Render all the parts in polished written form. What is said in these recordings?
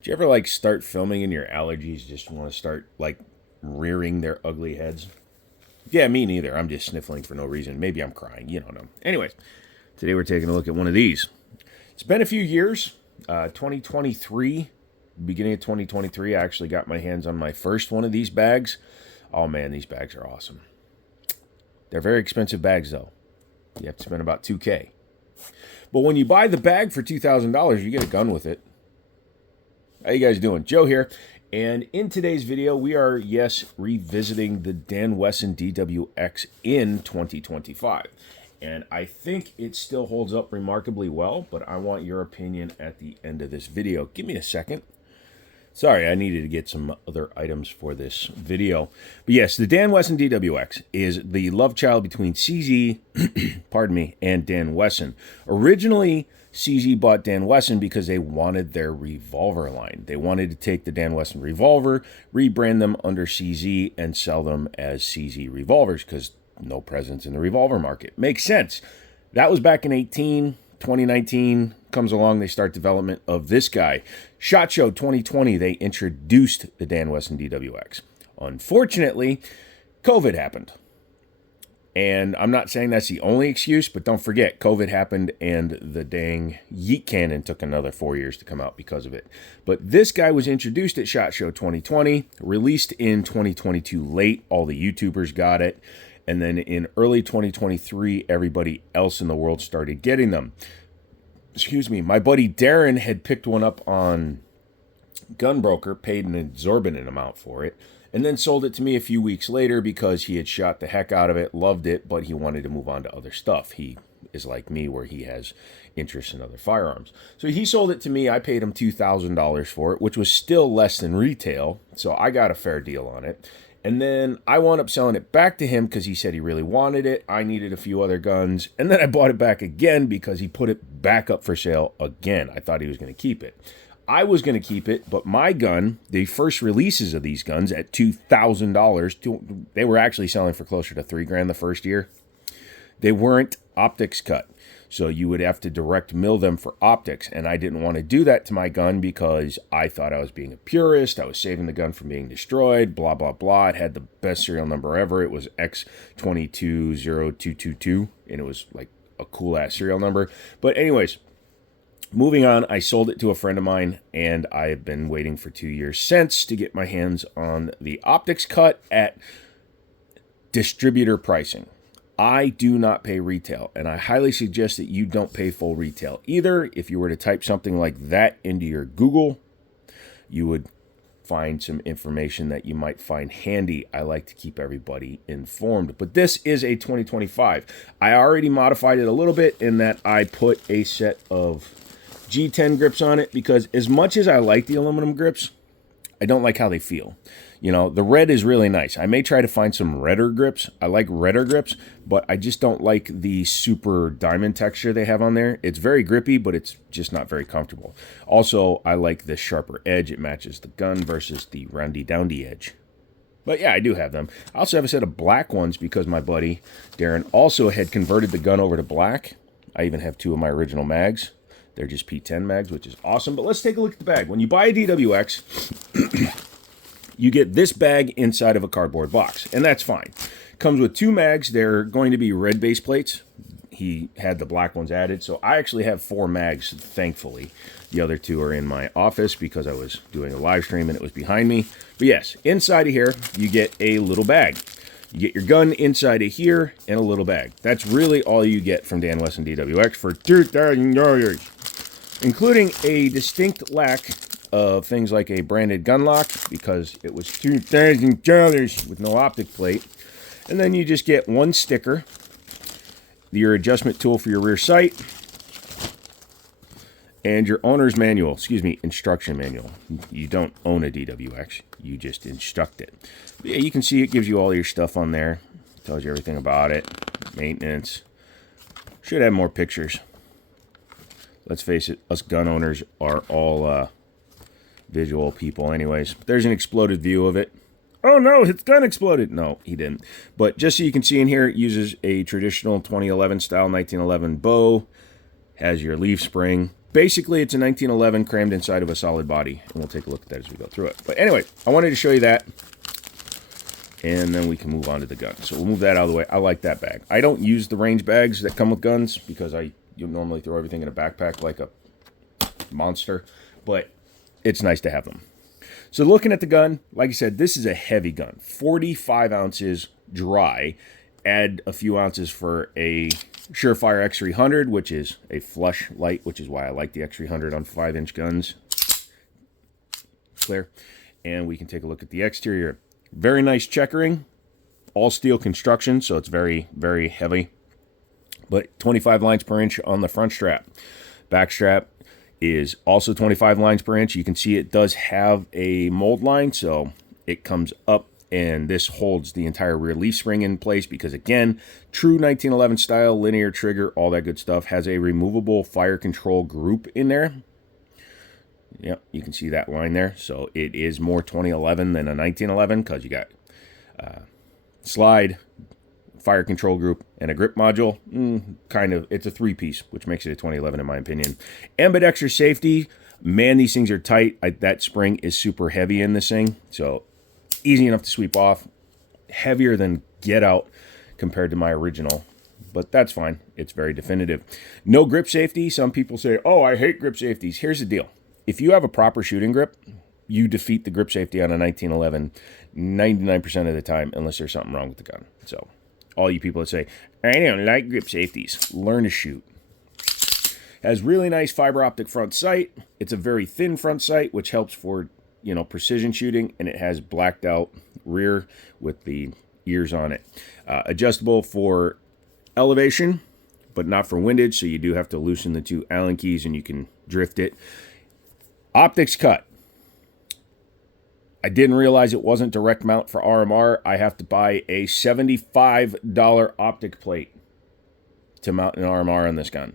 Do you ever like start filming and your allergies just want to start like rearing their ugly heads? Yeah, me neither. I'm just sniffling for no reason. Maybe I'm crying. You don't know. Anyways, today we're taking a look at one of these. It's been a few years. 2023, beginning of 2023, I actually got my hands on my first one of these bags. Oh man, these bags are awesome. They're very expensive bags though. You have to spend about $2K. But when you buy the bag for $2,000, you get a gun with it. How you guys doing? Joe here. And in today's video, we are, yes, revisiting the Dan Wesson Dwx in 2025. And I think it still holds up remarkably well, but I want your opinion at the end of this video. Give me a second. Sorry, I needed to get some other items for this video. But yes, the Dan Wesson Dwx is the love child between CZ, pardon me, and Dan Wesson. Originally, CZ bought Dan Wesson because they wanted their revolver line. They wanted to take the Dan Wesson revolver, rebrand them under CZ, and sell them as CZ revolvers because no presence in the revolver market. Makes sense. That was back in 2019 comes along, they start development of this guy. SHOT Show 2020, they introduced the Dan Wesson Dwx. Unfortunately, COVID happened. And I'm not saying that's the only excuse, but don't forget, COVID happened and the dang Yeet Cannon took another 4 years to come out because of it. But this guy was introduced at SHOT Show 2020, released in 2022 late. All the YouTubers got it. And then in early 2023, everybody else in the world started getting them. Excuse me, my buddy Darren had picked one up on Gunbroker, paid an exorbitant amount for it, and then sold it to me a few weeks later because he had shot the heck out of it, loved it, but he wanted to move on to other stuff. He is like me where he has interest in other firearms. So he sold it to me. I paid him $2,000 for it, which was still less than retail, so I got a fair deal on it. And then I wound up selling it back to him because he said he really wanted it. I needed a few other guns. And then I bought it back again because he put it back up for sale again. I thought he was going to keep it. I was going to keep it, but my gun, the first releases of these guns at $2,000, they were actually selling for closer to $3,000 the first year. They weren't optics cut. So you would have to direct mill them for optics. And I didn't want to do that to my gun because I thought I was being a purist. I was saving the gun from being destroyed, blah, blah, blah. It had the best serial number ever. It was X2202222. And it was like a cool ass serial number. But anyways, moving on, I sold it to a friend of mine. And I've been waiting for 2 years since to get my hands on the optics cut at distributor pricing. I do not pay retail, and I highly suggest that you don't pay full retail either. If you were to type something like that into your Google, you would find some information that you might find handy. I like to keep everybody informed. But this is a 2025. I already modified it a little bit in that I put a set of G10 grips on it because as much as I like the aluminum grips, I don't like how they feel. You know, the red is really nice. I may try to find some redder grips. I like redder grips, but I just don't like the super diamond texture they have on there. It's very grippy, but it's just not very comfortable. Also, I like the sharper edge. It matches the gun versus the roundy-downdy edge. But yeah, I do have them. I also have a set of black ones because my buddy Darren also had converted the gun over to black. I even have two of my original mags. They're just P10 mags, which is awesome. But let's take a look at the bag. When you buy a DWX, you get this bag inside of a cardboard box, and that's fine. Comes with two mags. They're going to be red base plates. He had the black ones added, so I actually have 4 mags, thankfully. The other 2 are in my office because I was doing a live stream and it was behind me. But yes, inside of here, you get a little bag. You get your gun inside of here and a little bag. That's really all you get from Dan Wesson Dwx for $2,000, including a distinct lack of things like a branded gun lock because it was $2,000 with no optic plate. And then you just get one sticker, your adjustment tool for your rear sight, and your owner's manual, instruction manual. You don't own a DWX, you just instruct it. But yeah, you can see it gives you all your stuff on there. Tells you everything about it, maintenance. Should have more pictures. Let's face it, us gun owners are all visual people anyways. There's an exploded view of it. Oh no, his gun exploded. No, he didn't. But just so you can see in here, it uses a traditional 2011 style 1911 bow. Has your leaf spring. basically, it's a 1911 crammed inside of a solid body, and we'll take a look at that as we go through it. But anyway, I wanted to show you that, and then we can move on to the gun. So we'll move that out of the way. I like that bag. I don't use the range bags that come with guns because you normally throw everything in a backpack like a monster, but it's nice to have them. So looking at the gun, like I said, this is a heavy gun. 45 ounces dry. Add a few ounces for a Surefire X300, which is a flush light, which is why I like the X300 on 5-inch guns. Clear. And we can take a look at the exterior. Very nice checkering. All steel construction, so it's very, very heavy. But 25 lines per inch on the front strap. Back strap is also 25 lines per inch. You can see it does have a mold line, so it comes up, and this holds the entire rear leaf spring in place because, again, true 1911 style, linear trigger, all that good stuff. Has a removable fire control group in there. Yep, you can see that line there. So it is more 2011 than a 1911 because you got slide, fire control group, and a grip module. Kind of, it's a three-piece, which makes it a 2011 in my opinion. Ambidextrous safety. Man, these things are tight. That spring is super heavy in this thing, so easy enough to sweep off. Heavier than Get Out compared to my original, but that's fine. It's very definitive. No grip safety. Some people say, oh, I hate grip safeties. Here's the deal. If you have a proper shooting grip, you defeat the grip safety on a 1911 99% of the time, unless there's something wrong with the gun. So all you people that say, I don't like grip safeties, learn to shoot. Has really nice fiber optic front sight. It's a very thin front sight, which helps for, precision shooting, and it has blacked out rear with the ears on it. Adjustable for elevation, but not for windage, so you do have to loosen the two Allen keys and you can drift it. Optics cut. I didn't realize it wasn't direct mount for RMR. I have to buy a $75 optic plate to mount an RMR on this gun.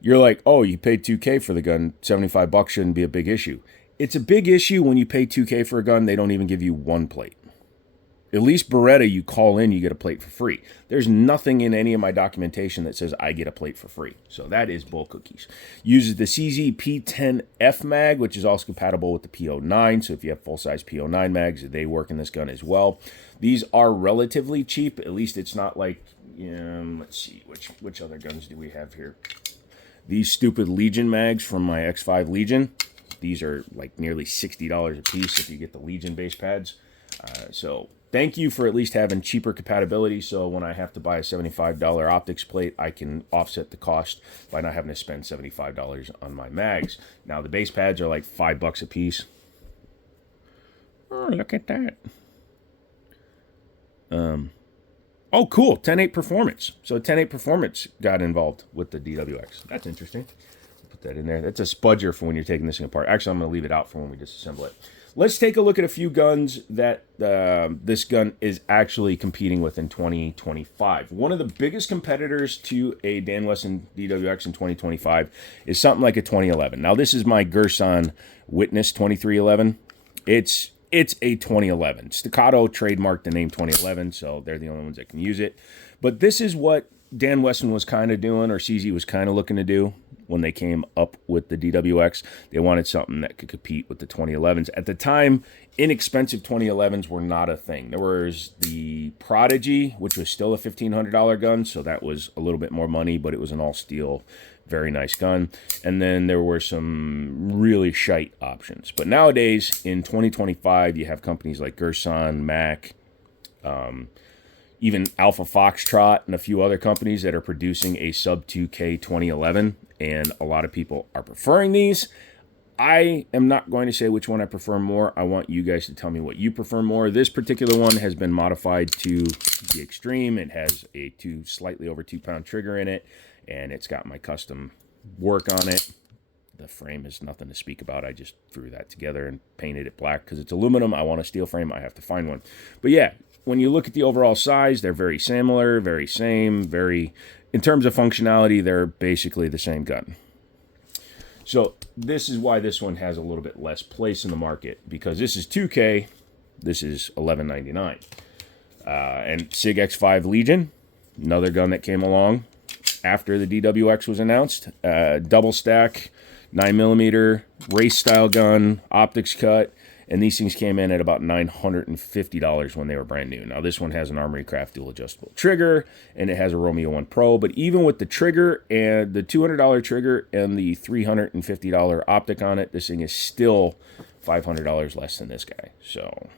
You're like, oh, you paid $2K for the gun. $75 shouldn't be a big issue. It's a big issue when you pay $2K for a gun. They don't even give you one plate. At least Beretta, you call in, you get a plate for free. There's nothing in any of my documentation that says I get a plate for free. So that is bull cookies. Uses the CZ P10F mag, which is also compatible with the P09. So if you have full-size P09 mags, they work in this gun as well. These are relatively cheap. At least it's not like, let's see, which other guns do we have here? These stupid Legion mags from my X5 Legion. These are like nearly $60 a piece if you get the Legion base pads. So thank you for at least having cheaper compatibility, so when I have to buy a $75 optics plate, I can offset the cost by not having to spend $75 on my mags. Now, the base pads are like $5 a piece. Oh, look at that. Oh, cool. 10.8 Performance. So 10.8 Performance got involved with the DWX. That's interesting. Put that in there. That's a spudger for when you're taking this thing apart. Actually, I'm going to leave it out for when we disassemble it. Let's take a look at a few guns that this gun is actually competing with in 2025. One of the biggest competitors to a Dan Wesson DWX in 2025 is something like a 2011. Now, this is my Gerson Witness 2311. It's a 2011. Staccato trademarked the name 2011, so they're the only ones that can use it. But this is what Dan Wesson was kind of doing, or CZ was kind of looking to do when they came up with the DWX. They wanted something that could compete with the 2011s. At the time, inexpensive 2011s were not a thing. There was the Prodigy, which was still a $1,500 gun, so that was a little bit more money, but it was an all-steel, very nice gun. And then there were some really shite options. But nowadays, in 2025, you have companies like Gerson, Mac, even Alpha Foxtrot, and a few other companies that are producing a sub 2K 2011, and a lot of people are preferring these. I am not going to say which one I prefer more. I want you guys to tell me what you prefer more. This particular one has been modified to the extreme. It has a slightly over 2-pound trigger in it, and it's got my custom work on it. The frame is nothing to speak about. I just threw that together and painted it black because it's aluminum. I want a steel frame. I have to find one. But yeah, when you look at the overall size, they're very similar, very same, in terms of functionality, they're basically the same gun. So this is why this one has a little bit less place in the market, because this is 2K, this is $11.99. And SIG X5 Legion, another gun that came along after the DWX was announced. Double stack 9mm race style gun, optics cut, and these things came in at about $950 when they were brand new. Now this one has an Armory Craft dual adjustable trigger, and it has a Romeo 1 Pro, but even with the trigger and the $200 trigger and the $350 optic on it, this thing is still $500 less than this guy. So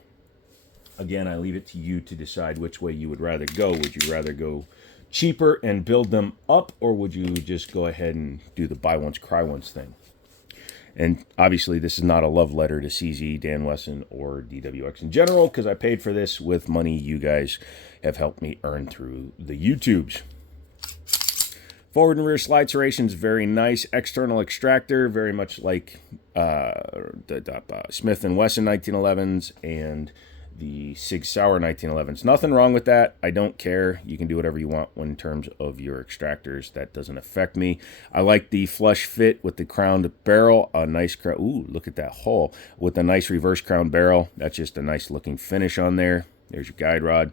again, I leave it to you to decide which way you would rather go. Would you rather go cheaper and build them up, or would you just go ahead and do the buy once, cry once thing? And obviously, this is not a love letter to CZ, Dan Wesson, or DWX in general, because I paid for this with money you guys have helped me earn through the YouTubes. Forward and rear slide serrations, very nice. External extractor, very much like the Smith & Wesson 1911s and the Sig Sauer 1911s. Nothing wrong with that. I don't care. You can do whatever you want in terms of your extractors. That doesn't affect me. I like the flush fit with the crowned barrel. A nice ooh, look at that hole with a nice reverse crown barrel. That's just a nice looking finish on there. There's your guide rod.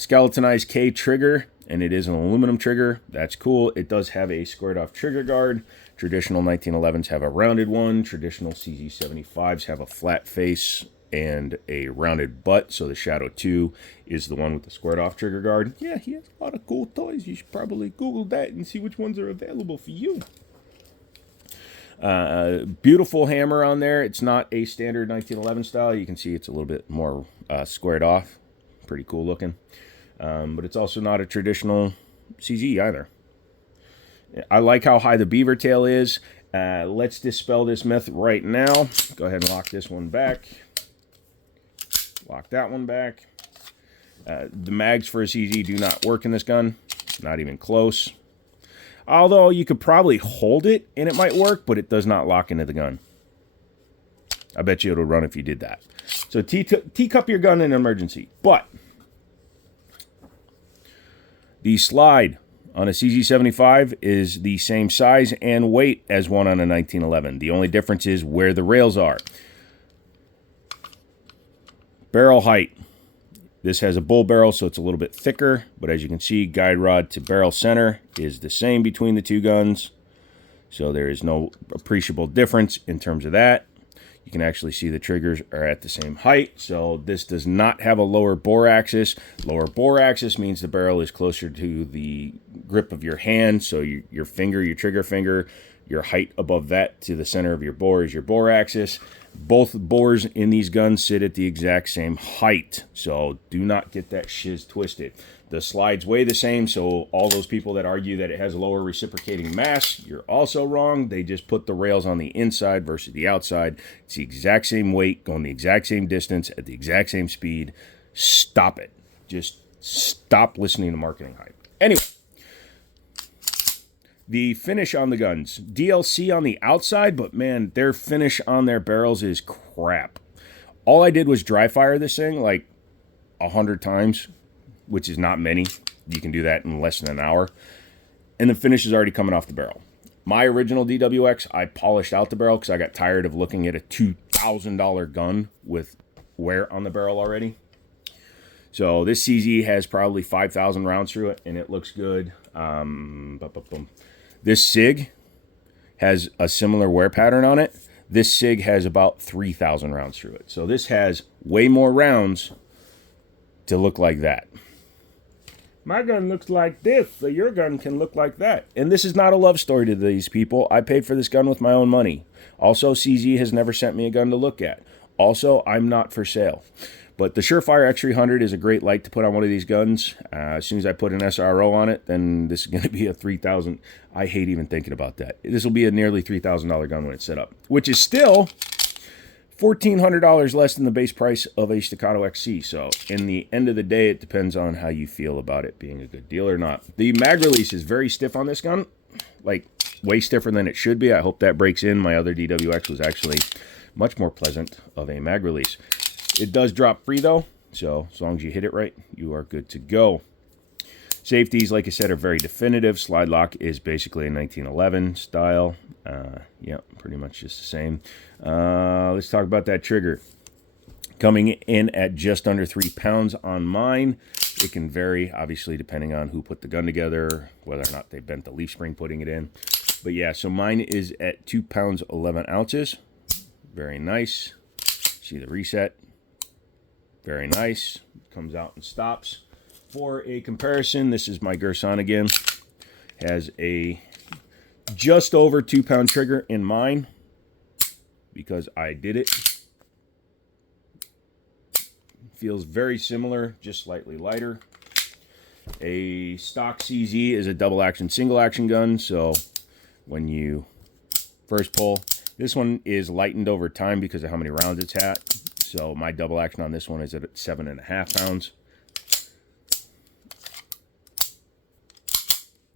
Skeletonized K trigger, and it is an aluminum trigger. That's cool. It does have a squared off trigger guard. Traditional 1911s have a rounded one. Traditional CZ75s have a flat face and a rounded butt, so the Shadow 2 is the one with the squared off trigger guard. Yeah, he has a lot of cool toys. You should probably Google that and see which ones are available for you. Beautiful hammer on there. It's not a standard 1911 style. You can see it's a little bit more squared off. Pretty cool looking. But it's also not a traditional CZ either. I like how high the beaver tail is. Let's dispel this myth right now. Go ahead and lock this one back. Lock that one back. The mags for a CZ do not work in this gun. Not even close. Although you could probably hold it and it might work, but it does not lock into the gun. I bet you it'll run if you did that. So teacup your gun in an emergency. But the slide on a CZ75 is the same size and weight as one on a 1911. The only difference is where the rails are. Barrel height. This has a bull barrel, so it's a little bit thicker, but as you can see, guide rod to barrel center is the same between the two guns, so there is no appreciable difference in terms of that. You can actually see the triggers are at the same height, so this does not have a lower bore axis. Lower bore axis means the barrel is closer to the grip of your hand, so your finger, your trigger finger, your height above that to the center of your bore is your bore axis. Both bores in these guns sit at the exact same height, so do not get that shiz twisted. The slides weigh the same, so all those people that argue that it has a lower reciprocating mass, you're also wrong. They just put the rails on the inside versus the outside. It's the exact same weight, going the exact same distance at the exact same speed. Stop it. Just stop listening to marketing hype. Anyway. The finish on the guns. DLC on the outside, but man, their finish on their barrels is crap. All I did was dry fire this thing like 100 times, which is not many. You can do that in less than an hour. And the finish is already coming off the barrel. My original DWX, I polished out the barrel because I got tired of looking at a $2,000 gun with wear on the barrel already. So this CZ has probably 5,000 rounds through it, and it looks good. This SIG has a similar wear pattern on it. This SIG has about 3,000 rounds through it. So this has way more rounds to look like that. My gun looks like this, so your gun can look like that. And this is not a love story to these people. I paid for this gun with my own money. Also, CZ has never sent me a gun to look at. Also, I'm not for sale. But the Surefire X300 is a great light to put on one of these guns. As soon as I put an SRO on it, then this is going to be a $3,000. I hate even thinking about that. This will be a nearly $3,000 gun when it's set up, which is still $1,400 less than the base price of a Staccato XC. So in the end of the day, it depends on how you feel about it being a good deal or not. The mag release is very stiff on this gun, like way stiffer than it should be. I hope that breaks in. My other DWX was actually much more pleasant of a mag release. It does drop free though, so as long as you hit it right, you are good to go. Safeties, like I said, are very definitive. Slide lock is basically a 1911 style. Yeah, pretty much just the same. Let's talk about that trigger. Coming in at just under 3 pounds on mine. It can vary, obviously, depending on who put the gun together, whether or not they bent the leaf spring putting it in. But yeah, so mine is at 2 pounds 11 ounces. Very nice. See the reset. Very nice. Comes out and stops. For a comparison, this is my Gerson again. Has a just over 2 pound trigger in mine because I did it. Feels very similar, just slightly lighter. A stock CZ is a double action, single action gun. So when you first pull, this one is lightened over time because of how many rounds it's had. So my double action on this one is at 7.5 pounds.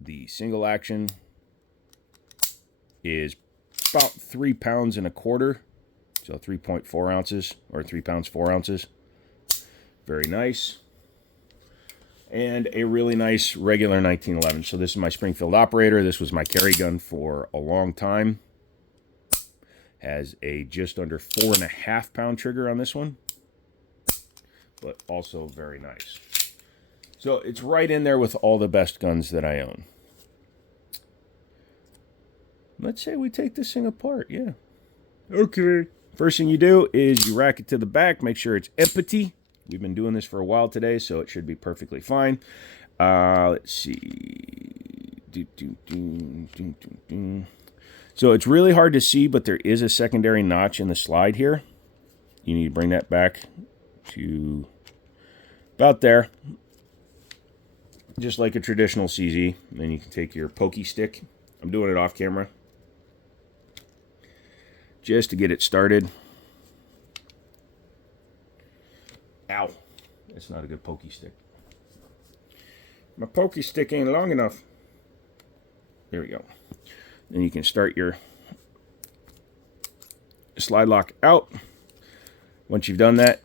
The single action is about 3 pounds and a quarter. So 3.4 ounces or 3 pounds 4 ounces. Very nice. And a really nice regular 1911. So this is my Springfield operator. This was my carry gun for a long time. Has a just under 4.5 pound trigger on this one. But also very nice. So it's right in there with all the best guns that I own. Let's say we take this thing apart. Yeah. Okay. First thing you do is you rack it to the back. Make sure it's empty. We've been doing this for a while today, so it should be perfectly fine. Let's see. So it's really hard to see, but there is a secondary notch in the slide here. You need to bring that back to about there. Just like a traditional CZ. Then you can take your pokey stick. I'm doing it off camera. Just to get it started. Ow. That's not a good pokey stick. My pokey stick ain't long enough. There we go. Then you can start your slide lock out. Once you've done that,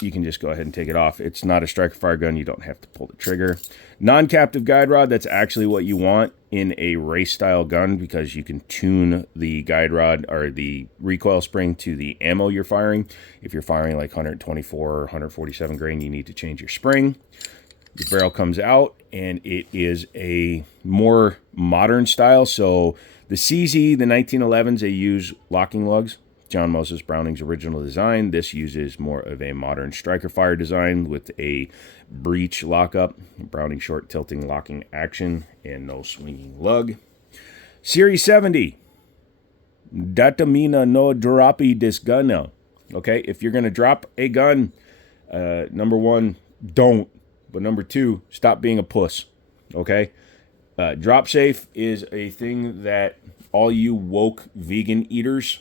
you can just go ahead and take it off. It's not a striker fire gun. You don't have to pull the trigger. Non-captive guide rod, that's actually what you want in a race style gun because you can tune the guide rod or the recoil spring to the ammo you're firing. If you're firing like 124 or 147 grain, you need to change your spring. The barrel comes out and it is a more modern style. So the CZ, the 1911s, they use locking lugs. John Moses Browning's original design. This uses more of a modern striker fire design with a breech lockup, Browning short tilting locking action, and no swinging lug. Series 70. Datamina no droppy this gun now. Okay, if you're going to drop a gun, number one, don't. But number two, stop being a puss. Okay? Drop safe is a thing that all you woke vegan eaters,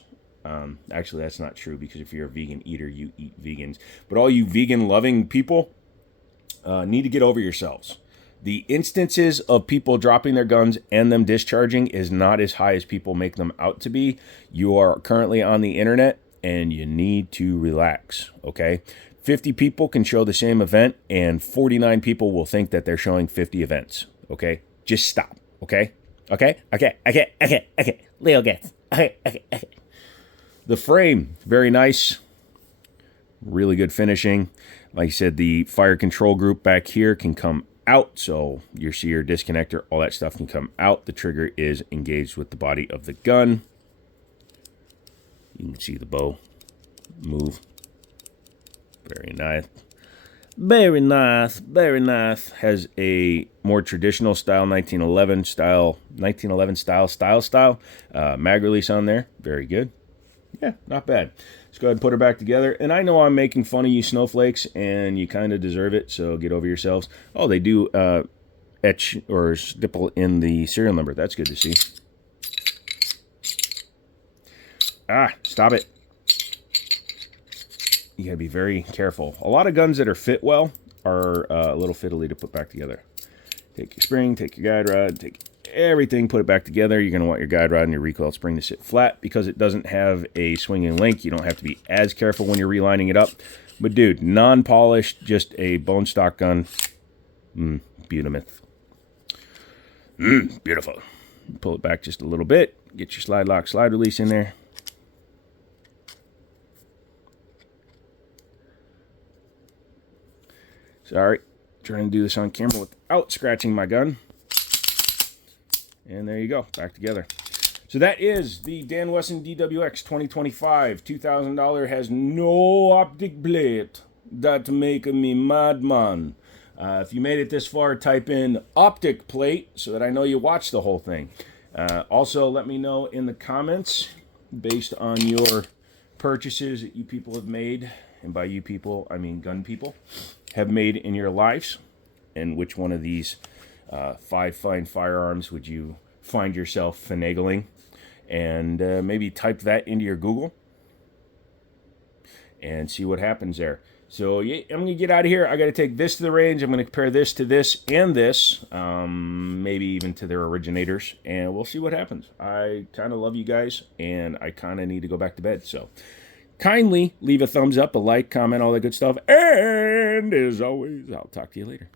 actually that's not true because if you're a vegan eater, you eat vegans. But all you vegan loving people need to get over yourselves. The instances of people dropping their guns and them discharging is not as high as people make them out to be. You are currently on the internet and you need to relax, okay? 50 people can show the same event and 49 people will think that they're showing 50 events, okay? Just stop, okay? Okay. Leo gets. Okay. The frame, very nice. Really good finishing. Like I said, the fire control group back here can come out. So your sear, disconnector, all that stuff can come out. The trigger is engaged with the body of the gun. You can see the bow move. Very nice. Very nice. Very nice. Has a more traditional style 1911 style mag release on there. Very good. Yeah, not bad. Let's go ahead and put her back together. And I know I'm making fun of you snowflakes, and you kind of deserve it, so get over yourselves. Oh, they do etch or stipple in the serial number. That's good to see. Ah, stop it. You gotta be very careful. A lot of guns that are fit well are a little fiddly to put back together. Take your spring, take your guide rod, take everything, put it back together. You're going to want your guide rod and your recoil spring to sit flat because it doesn't have a swinging link. You don't have to be as careful when you're relining it up. But dude, non-polished, just a bone stock gun. Beautiful. Beautiful. Pull it back just a little bit. Get your slide lock, slide release in there. Sorry, trying to do this on camera without scratching my gun. And there you go, back together. So that is the Dan Wesson Dwx 2025. $2,000 has no optic plate. That make me madman. If you made it this far, type in optic plate so that I know you watched the whole thing. Also, let me know in the comments, based on your purchases that you people have made, and by you people, I mean gun people, have made in your lives, and which one of these 5 fine firearms would you find yourself finagling, and maybe type that into your Google and see what happens there. So yeah, I'm going to get out of here. I got to take this to the range. I'm going to compare this to this and this, maybe even to their originators, and we'll see what happens. I kind of love you guys, and I kind of need to go back to bed. So kindly leave a thumbs up, a like, comment, all that good stuff. And as always, I'll talk to you later.